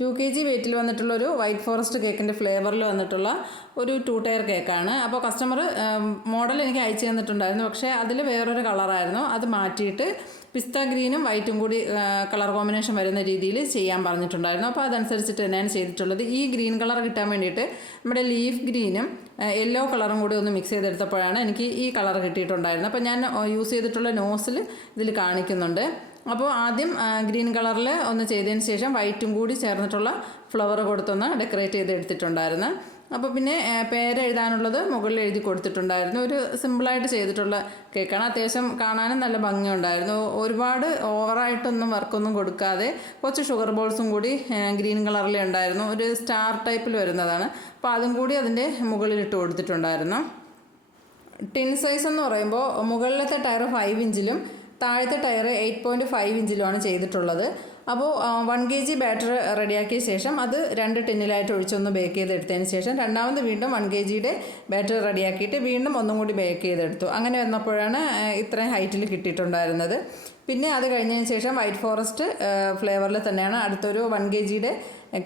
To K G വെയിറ്റിൽ വന്നിട്ടുള്ള ഒരു white forest കേക്കിന്റെ ഫ്ലേവറിൽ വന്നിട്ടുള്ള ഒരു ടു ടയർ കേക്കാണ് അപ്പോൾ കസ്റ്റമർ മോഡൽ എനിക്ക് അയച്ചു തന്നിട്ടുണ്ടായിരുന്നു. പക്ഷേ അതിൽ വേറൊരു കളറായിരുന്നു അത് മാറ്റിയിട്ട് പിസ്ത ഗ്രീനും വൈറ്റും കൂടി കളർ കോമ്പിനേഷൻ വരുന്ന രീതിയിൽ ചെയ്യാൻ പറഞ്ഞിട്ടുണ്ടായിരുന്നു. അപ്പോൾ അതനുസരിച്ചിട്ട് തന്നെയാണ് ചെയ്തിട്ടുള്ളത്. ഈ ഗ്രീൻ കളർ കിട്ടാൻ വേണ്ടിയിട്ട് നമ്മുടെ ലീഫ് ഗ്രീനും യെല്ലോ കളറും കൂടി ഒന്ന് മിക്സ് ചെയ്തെടുത്തപ്പോഴാണ് എനിക്ക് ഈ കളർ കിട്ടിയിട്ടുണ്ടായിരുന്നത്. അപ്പോൾ ഞാൻ യൂസ് ചെയ്തിട്ടുള്ള നോസിൽ ഇതിൽ കാണിക്കുന്നുണ്ട്. അപ്പോൾ ആദ്യം ഗ്രീൻ കളറിൽ ഒന്ന് ചെയ്തതിന് ശേഷം വൈറ്റും കൂടി ചേർന്നിട്ടുള്ള ഫ്ലവർ കൊടുത്തൊന്ന് ഡെക്കറേറ്റ് ചെയ്ത് എടുത്തിട്ടുണ്ടായിരുന്നു. അപ്പോൾ പിന്നെ പേര് എഴുതാനുള്ളത് മുകളിൽ എഴുതി കൊടുത്തിട്ടുണ്ടായിരുന്നു. ഒരു സിമ്പിളായിട്ട് ചെയ്തിട്ടുള്ള കേക്കാണ്. അത്യാവശ്യം കാണാനും നല്ല ഭംഗിയുണ്ടായിരുന്നു. ഒരുപാട് ഓവറായിട്ടൊന്നും വർക്കൊന്നും കൊടുക്കാതെ കുറച്ച് ഷുഗർ ബോൾസും കൂടി ഗ്രീൻ കളറിൽ ഉണ്ടായിരുന്നു. ഒരു സ്റ്റാർ ടൈപ്പിൽ വരുന്നതാണ്. അപ്പോൾ അതും കൂടി അതിന്റെ മുകളിലിട്ട് കൊടുത്തിട്ടുണ്ടായിരുന്നു. ടിൻ സൈസ് എന്ന് പറയുമ്പോൾ മുകളിലത്തെ ടയർ ഫൈവ് ഇഞ്ചിലും താഴത്തെ ടയർ എയ്റ്റ് പോയിന്റ് ഫൈവ് ഇഞ്ചിലുമാണ് ചെയ്തിട്ടുള്ളത്. അപ്പോൾ വൺ കെ ജി ബാറ്റർ റെഡിയാക്കിയ ശേഷം അത് രണ്ട് ടിന്നിലായിട്ട് ഒഴിച്ചൊന്ന് ബേക്ക് ചെയ്തെടുത്തതിന് ശേഷം രണ്ടാമത് വീണ്ടും വൺ കെ ജിയുടെ ബാറ്റർ റെഡിയാക്കിയിട്ട് വീണ്ടും ഒന്നും കൂടി ബേക്ക് ചെയ്തെടുത്തു. അങ്ങനെ വന്നപ്പോഴാണ് ഇത്രയും ഹൈറ്റിൽ കിട്ടിയിട്ടുണ്ടായിരുന്നത്. പിന്നെ അത് കഴിഞ്ഞതിന് ശേഷം വൈറ്റ് ഫോറസ്റ്റ് ഫ്ലേവറിൽ തന്നെയാണ് അടുത്തൊരു വൺ കെ ജിയുടെ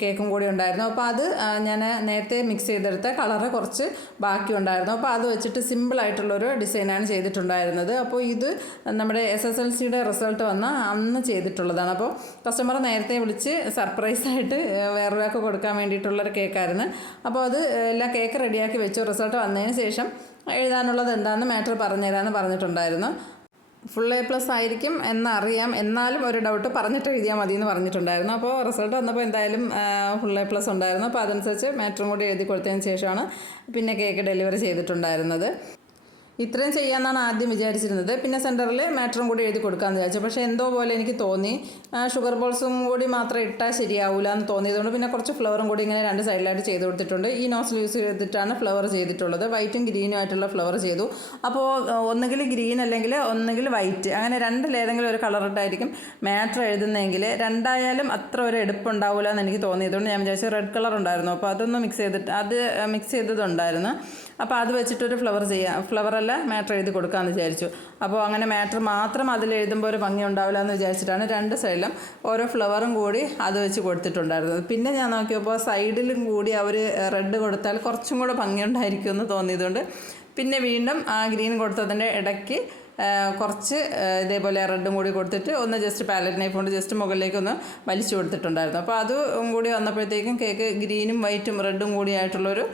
കേക്കും കൂടി ഉണ്ടായിരുന്നു. അപ്പോൾ അത് ഞാൻ നേരത്തെ മിക്സ് ചെയ്തെടുത്ത കളറ് കുറച്ച് ബാക്കി ഉണ്ടായിരുന്നു. അപ്പോൾ അത് വെച്ചിട്ട് സിമ്പിളായിട്ടുള്ളൊരു ഡിസൈനാണ് ചെയ്തിട്ടുണ്ടായിരുന്നത്. അപ്പോൾ ഇത് നമ്മുടെ എസ് എസ് എൽ സിയുടെ റിസൾട്ട് വന്ന അന്ന് ചെയ്തിട്ടുള്ളതാണ്. അപ്പോൾ കസ്റ്റമർ നേരത്തെ വിളിച്ച് സർപ്രൈസായിട്ട് വേറൊരാൾക്ക് കൊടുക്കാൻ വേണ്ടിയിട്ടുള്ളൊരു കേക്കായിരുന്നു. അപ്പോൾ അത് എല്ലാ കേക്ക് റെഡിയാക്കി വെച്ചു. റിസൾട്ട് വന്നതിന് ശേഷം എഴുതാനുള്ളത് എന്താണെന്ന് മാറ്റർ പറഞ്ഞുതരാമെന്ന് പറഞ്ഞിട്ടുണ്ടായിരുന്നു. ഫുൾ എ പ്ലസ് ആയിരിക്കും എന്നറിയാം. എന്നാലും ഒരു ഡൗട്ട് പറഞ്ഞിട്ട് എഴുതിയാൽ മതി എന്ന് പറഞ്ഞിട്ടുണ്ടായിരുന്നു. അപ്പോൾ റിസൾട്ട് വന്നപ്പോൾ എന്തായാലും ഫുൾ എ പ്ലസ് ഉണ്ടായിരുന്നു. അപ്പോൾ അതനുസരിച്ച് മാറ്ററും കൂടി എഴുതി കൊടുത്തതിന് ശേഷമാണ് പിന്നെ കേക്ക് ഡെലിവറി ചെയ്തിട്ടുണ്ടായിരുന്നത്. ഇത്രയും ചെയ്യാമെന്നാണ് ആദ്യം വിചാരിച്ചിരുന്നത്. പിന്നെ സെന്ററിൽ മാറ്ററും കൂടി എഴുതി കൊടുക്കാമെന്ന് വിചാരിച്ചു. പക്ഷേ എന്തോ പോലെ എനിക്ക് തോന്നി. ഷുഗർ ബോൾസും കൂടി മാത്രം ഇട്ടാൽ ശരിയാവില്ല എന്ന് തോന്നിയതുകൊണ്ട് പിന്നെ കുറച്ച് ഫ്ലവറും കൂടി ഇങ്ങനെ രണ്ട് സൈഡിലായിട്ട് ചെയ്ത് കൊടുത്തിട്ടുണ്ട്. ഈ നോസിൽ യൂസ് ചെയ്തിട്ടാണ് ഫ്ലവർ ചെയ്തിട്ടുള്ളത്. വൈറ്റും ഗ്രീനും ആയിട്ടുള്ള ഫ്ലവർ ചെയ്തു. അപ്പോൾ ഒന്നുകിൽ ഗ്രീൻ അല്ലെങ്കിൽ ഒന്നുകിൽ വൈറ്റ്. അങ്ങനെ രണ്ടിലേതെങ്കിലും ഒരു കളർ ഇട്ടായിരിക്കും മാറ്റർ എഴുതുന്നതെങ്കിൽ രണ്ടായാലും അത്ര ഒരു എടുപ്പുണ്ടാവില്ല എന്ന് എനിക്ക് തോന്നിയതുകൊണ്ട് ഞാൻ വിചാരിച്ചു റെഡ് കളർ ഉണ്ടായിരുന്നു. അപ്പോൾ അതൊന്ന് മിക്സ് ചെയ്തിട്ട് അത് മിക്സ് ചെയ്തതുണ്ടായിരുന്നു. അപ്പോൾ അത് വെച്ചിട്ടൊരു ഫ്ലവർ ചെയ്യാം ഫ്ലവറല്ല മാറ്റർ എഴുതി കൊടുക്കാമെന്ന് വിചാരിച്ചു. അപ്പോൾ അങ്ങനെ മാറ്റർ മാത്രം അതിൽ എഴുതുമ്പോൾ ഒരു ഭംഗി ഉണ്ടാവില്ല എന്ന് വിചാരിച്ചിട്ടാണ് രണ്ട് സൈഡിലും ഓരോ ഫ്ലവറും കൂടി അത് വെച്ച് കൊടുത്തിട്ടുണ്ടായിരുന്നത്. പിന്നെ ഞാൻ നോക്കിയപ്പോൾ സൈഡിലും കൂടി അവർ റെഡ് കൊടുത്താൽ കുറച്ചും കൂടെ ഭംഗിയുണ്ടായിരിക്കും എന്ന് തോന്നിയതുകൊണ്ട് പിന്നെ വീണ്ടും ആ ഗ്രീൻ കൊടുത്തതിന്റെ ഇടയ്ക്ക് കുറച്ച് ഇതേപോലെ റെഡും കൂടി കൊടുത്തിട്ട് ഒന്ന് ജസ്റ്റ് പാലറ്റ് നൈഫ് കൊണ്ട് ജസ്റ്റ് മുകളിലേക്ക് ഒന്ന് വലിച്ചു കൊടുത്തിട്ടുണ്ടായിരുന്നു. അപ്പോൾ അതും കൂടി വന്നപ്പോഴത്തേക്കും കേക്ക് ഗ്രീനും വൈറ്റും റെഡും കൂടി ആയിട്ടുള്ളൊരു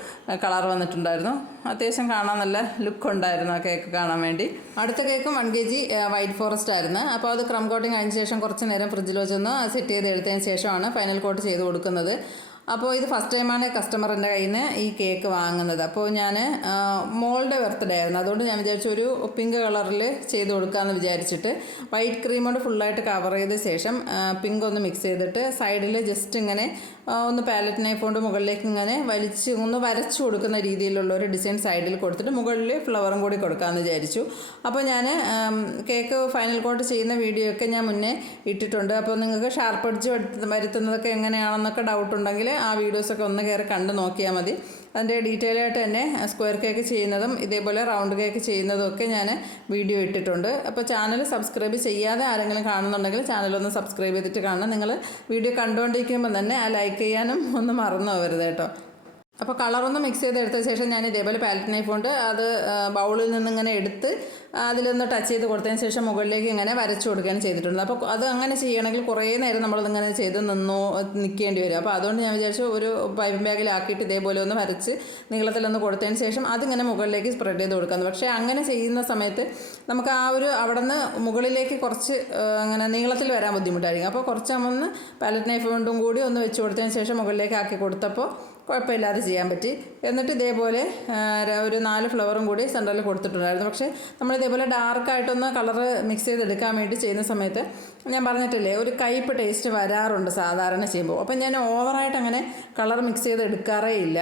കളർ വന്നിട്ടുണ്ടായിരുന്നു. അത്യാവശ്യം കാണാൻ നല്ല ലുക്ക് ഉണ്ടായിരുന്നു ആ കേക്ക് കാണാൻ വേണ്ടി. അടുത്ത കേക്കും one K G white forest ആയിരുന്നു. അപ്പോൾ അത് ക്രം കോട്ടിങ് കഴിഞ്ഞ ശേഷം കുറച്ച് നേരം ഫ്രിഡ്ജിൽ വെച്ചൊന്ന് സെറ്റ് ചെയ്ത് എടുത്തതിന് ശേഷമാണ് ഫൈനൽ കോട്ട് ചെയ്ത് കൊടുക്കുന്നത്. അപ്പോൾ ഇത് ഫസ്റ്റ് ടൈമാണ് കസ്റ്റമറിന്റെ കയ്യിൽ നിന്ന് ഈ കേക്ക് വാങ്ങുന്നത്. അപ്പോൾ ഞാൻ മോളുടെ ബർത്ത്ഡേ ആയിരുന്നു. അതുകൊണ്ട് ഞാൻ വിചാരിച്ചു ഒരു പിങ്ക് കളറിൽ ചെയ്ത് കൊടുക്കാമെന്ന് വിചാരിച്ചിട്ട് വൈറ്റ് ക്രീമോട് ഫുള്ളായിട്ട് കവർ ചെയ്ത ശേഷം പിങ്ക് ഒന്ന് മിക്സ് ചെയ്തിട്ട് സൈഡിൽ ജസ്റ്റ് ഇങ്ങനെ ഒന്ന് പാലറ്റ് നൈഫ് കൊണ്ട് മുകളിലേക്ക് ഇങ്ങനെ വലിച്ച് ഒന്ന് വരച്ചു കൊടുക്കുന്ന രീതിയിലുള്ള ഒരു ഡിസൈൻ സൈഡിൽ കൊടുത്തിട്ട് മുകളിൽ ഫ്ലവറും കൂടി കൊടുക്കാമെന്ന് വിചാരിച്ചു. അപ്പോൾ ഞാൻ കേക്ക് ഫൈനൽ കോട്ട് ചെയ്യുന്ന വീഡിയോ ഒക്കെ ഞാൻ മുന്നേ ഇട്ടിട്ടുണ്ട്. അപ്പോൾ നിങ്ങൾക്ക് ഷാർപ്പ് അടിച്ച് വരുത്തുന്നതൊക്കെ എങ്ങനെയാണെന്നൊക്കെ ഡൗട്ട് ഉണ്ടെങ്കിൽ ആ വീഡിയോസൊക്കെ ഒന്ന് കയറി കണ്ട് നോക്കിയാൽ മതി. അതിന്റെ ഡീറ്റെയിൽ ആയിട്ട് തന്നെ സ്ക്വയർ കേക്ക് ചെയ്യുന്നതും ഇതേപോലെ റൗണ്ട് കേക്ക് ചെയ്യുന്നതും ഒക്കെ ഞാൻ വീഡിയോ ഇട്ടിട്ടുണ്ട്. അപ്പോൾ ചാനൽ സബ്സ്ക്രൈബ് ചെയ്യാതെ ആരെങ്കിലും കാണുന്നുണ്ടെങ്കിൽ ചാനലൊന്ന് സബ്സ്ക്രൈബ് ചെയ്തിട്ട് കാണണം. നിങ്ങൾ വീഡിയോ കണ്ടുകൊണ്ടിരിക്കുമ്പോൾ തന്നെ ആ ലൈക്ക് ചെയ്യാനും ഒന്ന് മറന്നു പോകരുത് കേട്ടോ. അപ്പോൾ കളറൊന്ന് മിക്സ് ചെയ്തെടുത്ത ശേഷം ഞാൻ ഇതേപോലെ പാലറ്റ് നൈഫ് കൊണ്ട് അത് ബൗളിൽ നിന്നിങ്ങനെ എടുത്ത് അതിലൊന്ന് ടച്ച് ചെയ്ത് കൊടുത്തതിന് ശേഷം മുകളിലേക്ക് ഇങ്ങനെ വരച്ചു കൊടുക്കുകയാണ് ചെയ്തിട്ടുണ്ട് അപ്പോൾ അത് അങ്ങനെ ചെയ്യണമെങ്കിൽ കുറേ നേരം നമ്മളിങ്ങനെ ചെയ്ത് നിന്നു നിൽക്കേണ്ടി വരും. അപ്പോൾ അതുകൊണ്ട് ഞാൻ വിചാരിച്ചു ഒരു പൈപ്പ് ബാഗിലാക്കിയിട്ട് ഇതേപോലെ ഒന്ന് വരച്ച് നീളത്തിലൊന്ന് കൊടുത്തതിന് ശേഷം അതിങ്ങനെ മുകളിലേക്ക് സ്പ്രെഡ് ചെയ്ത് കൊടുക്കുന്നത് പക്ഷേ അങ്ങനെ ചെയ്യുന്ന സമയത്ത് നമുക്ക് ആ ഒരു അവിടെ നിന്ന് മുകളിലേക്ക് കുറച്ച് അങ്ങനെ നീളത്തിൽ വരാൻ ബുദ്ധിമുട്ടായിരിക്കും. അപ്പോൾ കുറച്ച് ഒന്ന് പാലറ്റ് നൈഫ് കൊണ്ടും കൂടി ഒന്ന് വെച്ച് കൊടുത്തതിന് ശേഷം മുകളിലേക്ക് ആക്കി കൊടുത്തപ്പോൾ കുഴപ്പമില്ലാതെ ചെയ്യാൻ പറ്റി. എന്നിട്ട് ഇതേപോലെ ഒരു നാല് ഫ്ലവറും കൂടി സെന്ററിൽ കൊടുത്തിട്ടുണ്ടായിരുന്നു. പക്ഷേ നമ്മൾ ഇതേപോലെ ഡാർക്കായിട്ടൊന്ന് കളറ് മിക്സ് ചെയ്തെടുക്കാൻ വേണ്ടി ചെയ്യുന്ന സമയത്ത് ഞാൻ പറഞ്ഞിട്ടില്ലേ ഒരു കയ്പ് ടേസ്റ്റ് വരാറുണ്ട് സാധാരണ ചെയ്യുമ്പോൾ. അപ്പം ഞാൻ ഓവറായിട്ട് അങ്ങനെ കളർ മിക്സ് ചെയ്ത് എടുക്കാറേ ഇല്ല.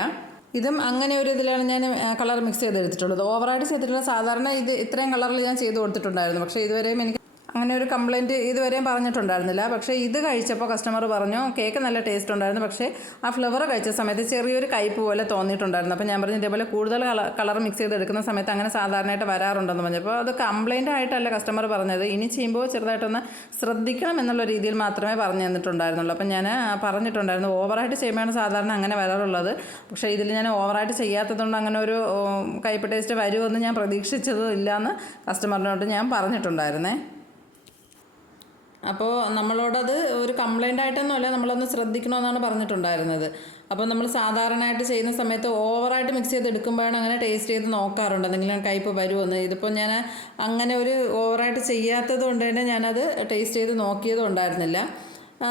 ഇതും അങ്ങനെ ഒരു ഇതിലാണ് ഞാൻ കളർ മിക്സ് ചെയ്തെടുത്തിട്ടുള്ളത്. ഓവറായിട്ട് ചെയ്തിട്ടുള്ള സാധാരണ ഇത് ഇത്രയും കളറിൽ ഞാൻ ചെയ്ത് കൊടുത്തിട്ടുണ്ടായിരുന്നു. പക്ഷേ ഇതുവരെയും എനിക്ക് അങ്ങനെ ഒരു കംപ്ലയിന്റ് ഇതുവരെയും പറഞ്ഞിട്ടുണ്ടായിരുന്നില്ല. പക്ഷേ ഇത് കഴിച്ചപ്പോൾ കസ്റ്റമർ പറഞ്ഞു കേക്ക് നല്ല ടേസ്റ്റ് ഉണ്ടായിരുന്നു. പക്ഷേ ആ ഫ്ലവർ കഴിച്ച സമയത്ത് ചെറിയൊരു കയ്പ് പോലെ തോന്നിയിട്ടുണ്ടായിരുന്നു. അപ്പോൾ ഞാൻ പറഞ്ഞു ഇതേപോലെ കൂടുതൽ കളർ മിക്സ് ചെയ്ത് എടുക്കുന്ന സമയത്ത് അങ്ങനെ സാധാരണയായിട്ട് വരാറുണ്ടെന്ന് പറഞ്ഞപ്പോൾ അത് കംപ്ലയിന്റ് ആയിട്ടല്ല കസ്റ്റമർ പറഞ്ഞത്. ഇനി ചെയ്യുമ്പോൾ ചെറുതായിട്ടൊന്ന് ശ്രദ്ധിക്കണം എന്നുള്ള രീതിയിൽ മാത്രമേ പറഞ്ഞു തന്നിട്ടുണ്ടായിരുന്നുള്ളൂ. അപ്പം ഞാൻ പറഞ്ഞിട്ടുണ്ടായിരുന്നു ഓവറായിട്ട് ചെയ്യുമ്പോഴാണ് സാധാരണ അങ്ങനെ വരാറുള്ളത്. പക്ഷേ ഇതിൽ ഞാൻ ഓവറായിട്ട് ചെയ്യാത്തതുകൊണ്ട് അങ്ങനെ ഒരു കയ്പ് ടേസ്റ്റ് വരുമെന്ന് ഞാൻ പ്രതീക്ഷിച്ചതും ഇല്ലയെന്ന് കസ്റ്റമറിനോട് ഞാൻ പറഞ്ഞിട്ടുണ്ടായിരുന്നേ. അപ്പോൾ നമ്മളോടത് ഒരു കംപ്ലൈന്റ് ആയിട്ടൊന്നുമല്ല നമ്മളൊന്ന് ശ്രദ്ധിക്കണമെന്നാണ് പറഞ്ഞിട്ടുണ്ടായിരുന്നത്. അപ്പോൾ നമ്മൾ സാധാരണയായിട്ട് ചെയ്യുന്ന സമയത്ത് ഓവറായിട്ട് മിക്സ് ചെയ്ത് എടുക്കുമ്പോഴാണ് അങ്ങനെ ടേസ്റ്റ് ചെയ്ത് നോക്കാറുണ്ട്. എന്തെങ്കിലും കയ്പ്പ് വരുമെന്ന് ഇതിപ്പോൾ ഞാൻ അങ്ങനെ ഒരു ഓവറായിട്ട് ചെയ്യാത്തത് കൊണ്ട് തന്നെ ഞാനത് ടേസ്റ്റ് ചെയ്ത് നോക്കിയതും ഉണ്ടായിരുന്നില്ല.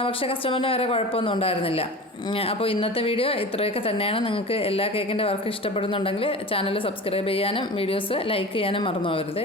പക്ഷേ കസ്റ്റമറിന് വേറെ കുഴപ്പമൊന്നും ഉണ്ടായിരുന്നില്ല. അപ്പോൾ ഇന്നത്തെ വീഡിയോ ഇത്രയൊക്കെ തന്നെയാണ്. നിങ്ങൾക്ക് എല്ലാ കേക്കിന്റെ വർക്ക് ഇഷ്ടപ്പെടുന്നുണ്ടെങ്കിൽ ചാനൽ സബ്സ്ക്രൈബ് ചെയ്യാനും വീഡിയോസ് ലൈക്ക് ചെയ്യാനും മറന്നു പോകരുത്.